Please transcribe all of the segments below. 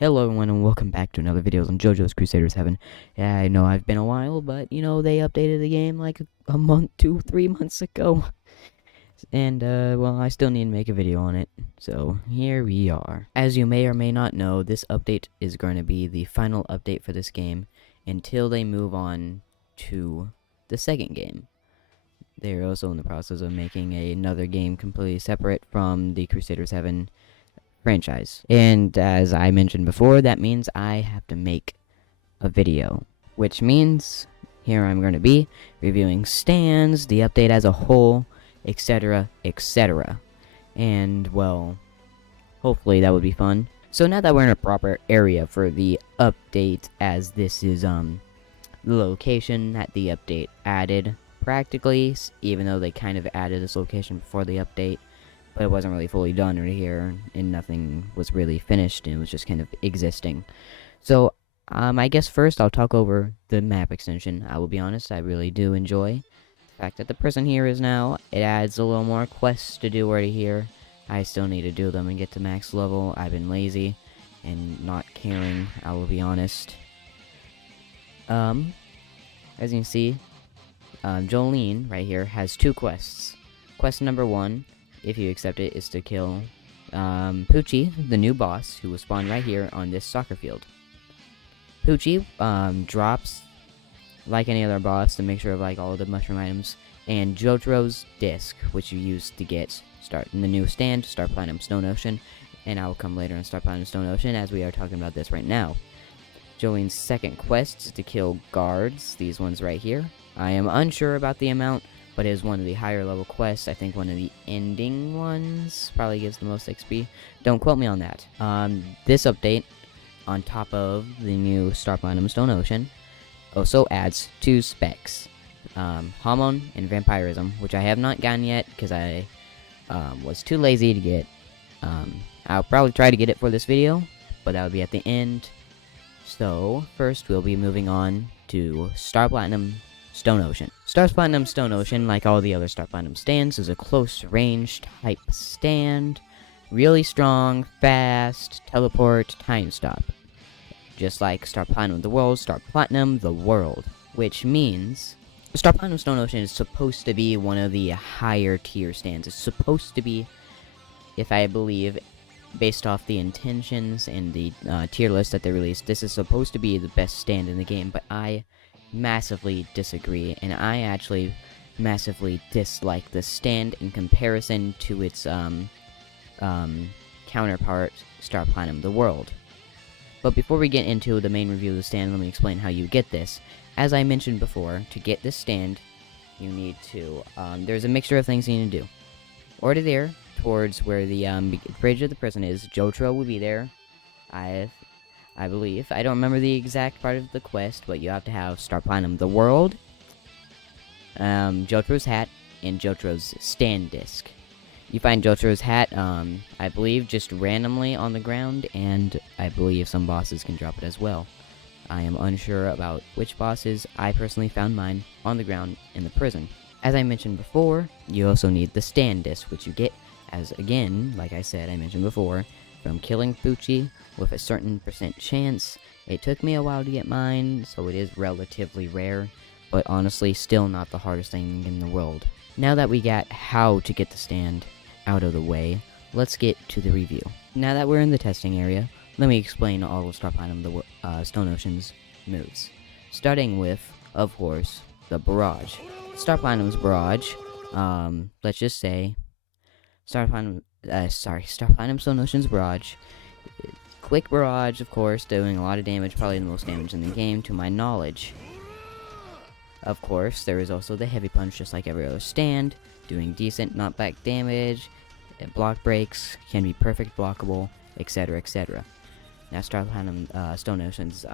Hello everyone and welcome back to another video on Jojo's Crusaders Heaven. Yeah, I know I've been a while, but they updated the game like a month, 3 months ago. And well, I still need to make a video on it. So here we are. As you may or may not know, this update is going to be the final update for this game until they move on to the second game. They're also in the process of making another game completely separate from the Crusaders Heaven franchise. And as I mentioned before, that means I have to make a video, which means here I'm going to be reviewing stands, the update as a whole, etc, etc. And well, hopefully that would be fun. So now that we're in a proper area for the update, as this is the location that the update added practically, even though they kind of added this location before the update, but it wasn't really fully done right here, and nothing was really finished, and it was just kind of existing. So, I guess first I'll talk over the map extension. I will be honest, I really do enjoy the fact that the prison here is now. It adds a little more quests to do right here. I still need to do them and get to max level. I've been lazy and not caring, I will be honest. As you can see, Jolene right here has two quests. Quest number 1, if you accept it, is to kill Poochie, the new boss, who will spawn right here on this soccer field. Poochie drops, like any other boss, the mixture of like all of the mushroom items, and Jojo's disc, which you use to get start in the new stand, Star Platinum Stone Ocean, and I will come later on Star Platinum Stone Ocean, as we are talking about this right now. Jolene's second quest is to kill guards, these ones right here. I am unsure about the amount, but it is one of the higher level quests. I think one of the ending ones probably gives the most XP. Don't quote me on that. This update, on top of the new Star Platinum Stone Ocean, also adds 2 specs. Hormone and Vampirism, which I have not gotten yet because I was too lazy to get. I'll probably try to get it for this video, but that will be at the end. So, first we'll be moving on to Star Platinum Stone Ocean. Star Platinum Stone Ocean, like all the other Star Platinum stands, is a close range type stand. Really strong, fast, teleport, time stop. Just like Star Platinum the World, Star Platinum the World. Which means Star Platinum Stone Ocean is supposed to be one of the higher tier stands. It's supposed to be, if I believe, based off the intentions and the tier list that they released, this is supposed to be the best stand in the game, but I massively disagree, and I actually massively dislike the stand in comparison to its counterpart, Star Platinum the World. But before we get into the main review of the stand, let me explain how you get this. As I mentioned before, to get this stand, you need to, there's a mixture of things you need to do. Over there, towards where the bridge of the prison is, Jojo will be there, I believe. I don't remember the exact part of the quest, but you have to have Star Platinum the World, Jojo's hat, and Jojo's stand disc. You find Jojo's hat, I believe, just randomly on the ground, and I believe some bosses can drop it as well. I am unsure about which bosses. I personally found mine on the ground in the prison. As I mentioned before, you also need the stand disc, which you get as, again, like I said, I mentioned before, from killing Poochie with a certain % chance. It took me a while to get mine, so it is relatively rare, but honestly still not the hardest thing in the world. Now that we got how to get the stand out of the way, let's get to the review. Now that we're in the testing area, let me explain all of Star Platinum the Stone Ocean's moves. Starting with, of course, the barrage. Star Platinum's barrage, let's just say, Star Platinum Stone Ocean's barrage. Quick barrage, of course, doing a lot of damage, probably the most damage in the game, to my knowledge. Of course, there is also the heavy punch, just like every other stand, doing decent knockback damage, block breaks, can be perfect blockable, etc, etc. Now, Star Platinum Stone Ocean's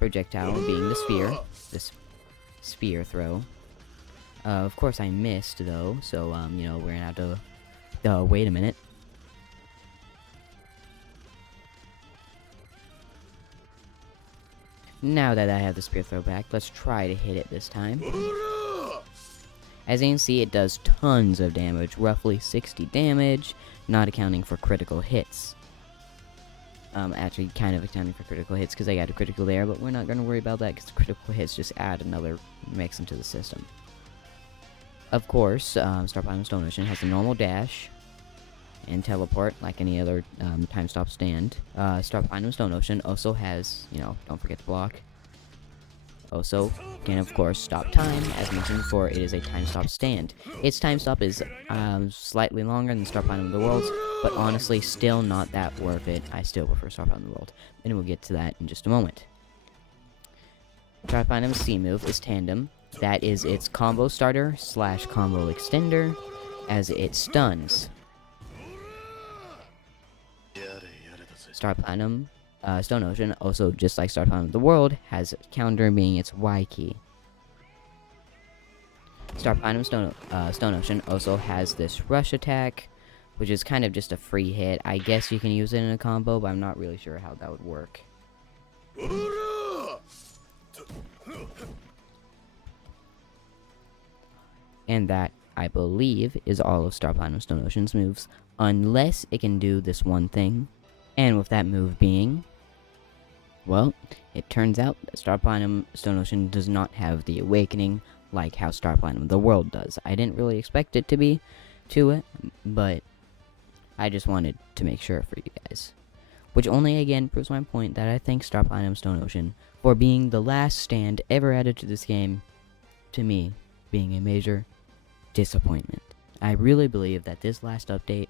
projectile being this spear throw. Of course, I missed, though, so, we're gonna have to wait a minute. Now that I have the spear throw back, let's try to hit it this time. As you can see, it does tons of damage, roughly 60 damage, not accounting for critical hits. actually kind of accounting for critical hits because I got a critical there, but we're not going to worry about that because critical hits just add another mix into the system. Of course, Star Platinum Stone Ocean has a normal dash and teleport like any other time stop stand. Star Platinum Stone Ocean also has, don't forget to block. Also can of course stop time. As mentioned before, it is a time stop stand. Its time stop is slightly longer than Star Platinum of the World's, but honestly still not that worth it. I still prefer Star Platinum of the World, and we'll get to that in just a moment. Star Platinum's C move is Tandem. That is its combo starter / combo extender, as it stuns. Star Platinum Stone Ocean, also just like Star Platinum of the World, has counter being its Y key. Star Platinum Stone Ocean also has this rush attack, which is kind of just a free hit. I guess you can use it in a combo, but I'm not really sure how that would work. And that, I believe, is all of Star Platinum Stone Ocean's moves, unless it can do this one thing. And with that move being, well, it turns out that Star Platinum Stone Ocean does not have the awakening like how Star Platinum of the World does. I didn't really expect it to be to it, but I just wanted to make sure for you guys. Which only again proves my point that I thank Star Platinum Stone Ocean for being the last stand ever added to this game, to me, being a major disappointment. I really believe that this last update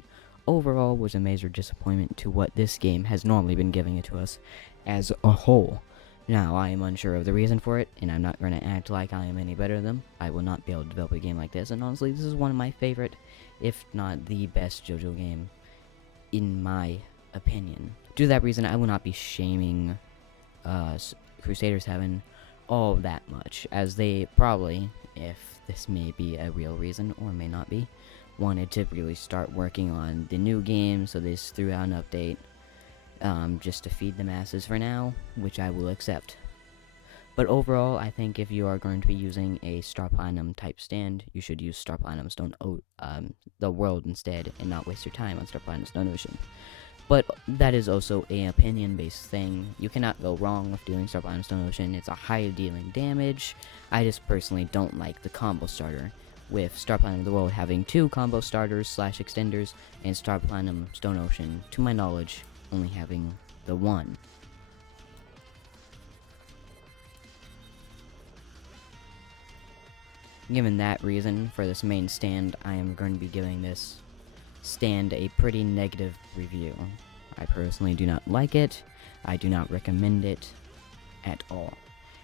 overall was a major disappointment to what this game has normally been giving it to us as a whole. Now, I am unsure of the reason for it, and I'm not going to act like I am any better than them. I will not be able to develop a game like this, and honestly, this is one of my favorite, if not the best JoJo game, in my opinion. Due to that reason, I will not be shaming Crusaders Heaven all that much, as they probably, if this may be a real reason, or may not be, wanted to really start working on the new game, so they just threw out an update just to feed the masses for now, which I will accept. But overall, I think if you are going to be using a Star Platinum type stand, you should use Star Platinum the World instead, and not waste your time on Star Platinum Stone Ocean. But that is also an opinion-based thing. You cannot go wrong with doing Star Platinum Stone Ocean. It's a high dealing damage. I just personally don't like the combo starter, with Star Platinum of the World having 2 combo starters / extenders, and Star Platinum Stone Ocean, to my knowledge, only having the 1. Given that reason for this main stand, I am going to be giving this stand a pretty negative review. I personally do not like it. I do not recommend it at all.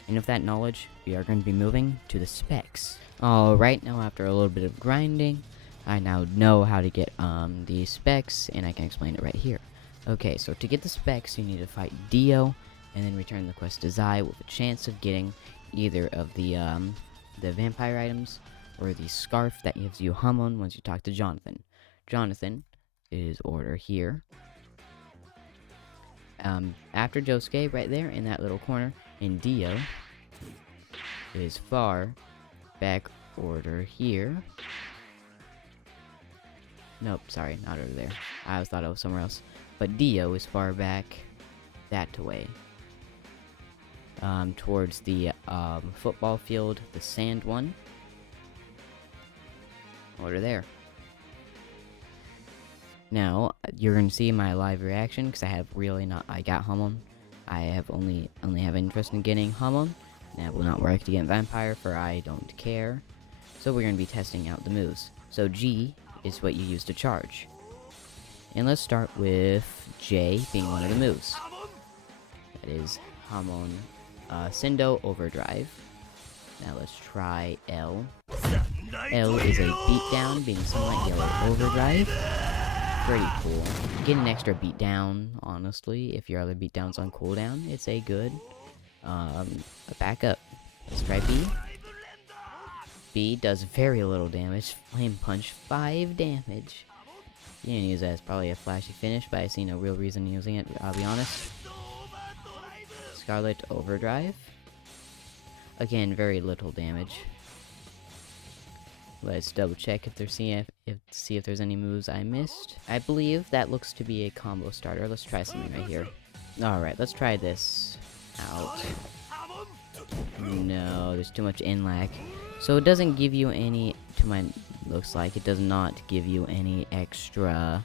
And with that knowledge, we are going to be moving to the specs. Alright, now after a little bit of grinding, I now know how to get the specs, and I can explain it right here. Okay, so to get the specs, you need to fight Dio, and then return the quest to Zai with a chance of getting either of the vampire items, or the scarf that gives you Hamon once you talk to Jonathan. Jonathan is order here. After Josuke, right there in that little corner, and Dio is far back order here. Nope, sorry, not over there. I always thought it was somewhere else. But Dio is far back that way. Towards the football field, the sand one. Order there. Now, you're going to see my live reaction, because I have really not, I got Hamon. I have only have interest in getting Hamon. That will not work to get Vampire, for I don't care. So we're going to be testing out the moves. So G is what you use to charge. And let's start with J being one of the moves. That is Hamon Sendo Overdrive. Now let's try L. L is a beatdown, being Sunlight Yellow Overdrive. Pretty cool. Get an extra beatdown, honestly. If your other beatdown's on cooldown, it's a good backup. Let's try B. B does very little damage. Flame Punch, 5 damage. You can use that as probably a flashy finish, but I see no real reason using it, I'll be honest. Scarlet Overdrive. Again, very little damage. Let's double check if there's see if there's any moves I missed. I believe that looks to be a combo starter. Let's try something right here. Alright, let's try this out. No, there's too much in lag. So it doesn't give you any, to my, looks like it does not give you any extra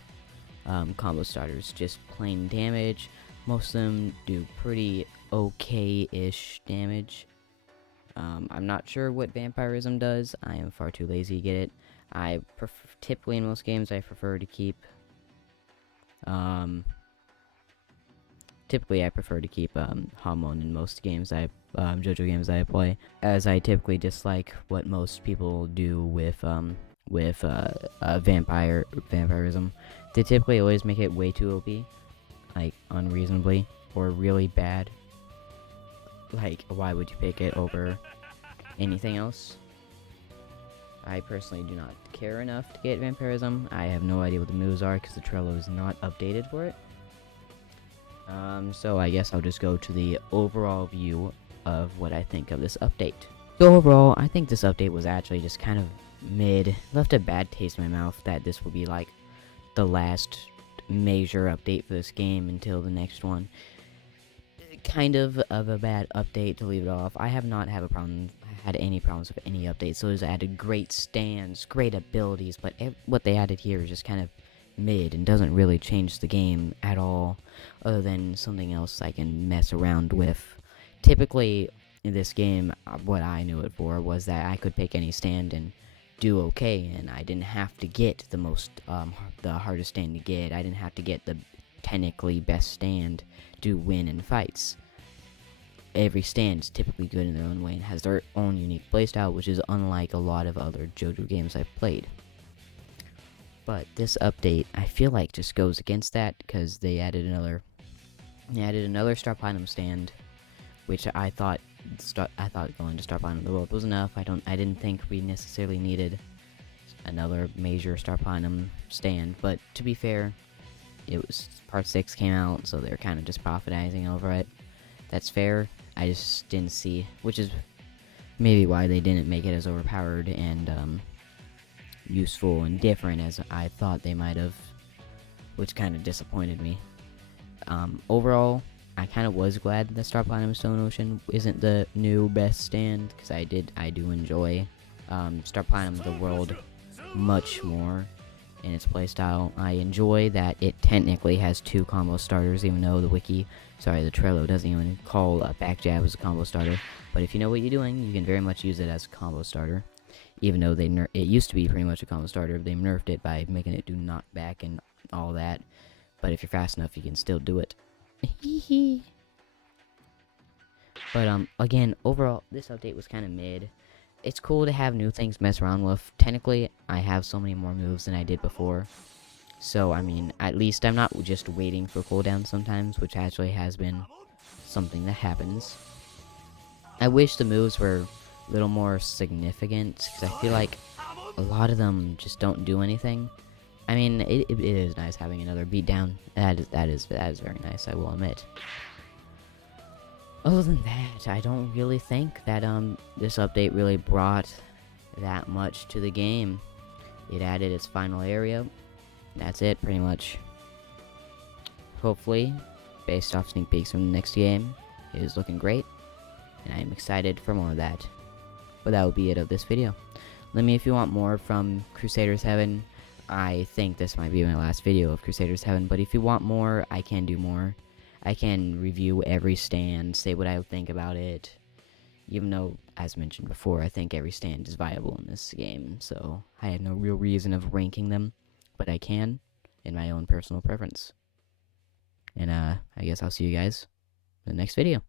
combo starters, just plain damage. Most of them do pretty okay-ish damage. I'm not sure what vampirism does. I am far too lazy to get it. Typically in most games I prefer to keep typically I prefer to keep Hamon in most games Jojo games I play, as I typically dislike what most people do with vampirism. They typically always make it way too OP, like unreasonably or really bad. Like, why would you pick it over anything else? I personally do not care enough to get vampirism. I have no idea what the moves are because the Trello is not updated for it. So I guess I'll just go to the overall view of what I think of this update. So overall, I think this update was actually just kind of mid. Left a bad taste in my mouth that this will be like the last major update for this game until the next one. Kind of a bad update to leave it off. I have not had any problems with any updates. So it's added great stands, great abilities, but what they added here is just kind of mid and doesn't really change the game at all, other than something else I can mess around with. Typically in this game, what I knew it for was that I could pick any stand and do okay, and I didn't have to get the hardest stand to get. I didn't have to get the technically best stand to win in fights. Every stand is typically good in their own way and has their own unique playstyle, which is unlike a lot of other Jojo games I've played. But this update, I feel like, just goes against that because they added another Star Platinum stand, which I thought going to Star Platinum the World was enough. I didn't think we necessarily needed another major Star Platinum stand. But to be fair, it was Part 6 came out, so they're kind of just profitizing over it. That's fair. I just didn't see, which is maybe why they didn't make it as overpowered and useful and different as I thought they might have, which kind of disappointed me. Overall, I kind of was glad that Star Platinum Stone Ocean isn't the new best stand, because I do enjoy Star Platinum the World much more in its playstyle. I enjoy that it technically has 2 combo starters, even though the Trello doesn't even call a back jab as a combo starter. But if you know what you're doing, you can very much use it as a combo starter. Even though it used to be pretty much a combo starter, they nerfed it by making it do knockback and all that. But if you're fast enough, you can still do it. But again, overall, this update was kind of mid. It's cool to have new things to mess around with. Technically, I have so many more moves than I did before. So, I mean, at least I'm not just waiting for cooldown sometimes, which actually has been something that happens. I wish the moves were a little more significant, because I feel like a lot of them just don't do anything. I mean, it is nice having another beatdown. That is very nice, I will admit. Other than that, I don't really think that this update really brought that much to the game. It added its final area. That's it, pretty much. Hopefully, based off sneak peeks from the next game, it is looking great, and I am excited for more of that. But that will be it of this video. Let me if you want more from Crusaders Heaven. I think this might be my last video of Crusaders Heaven, but if you want more, I can do more. I can review every stand, say what I think about it, even though, as mentioned before, I think every stand is viable in this game, so I have no real reason of ranking them, but I can, in my own personal preference. And I guess I'll see you guys in the next video.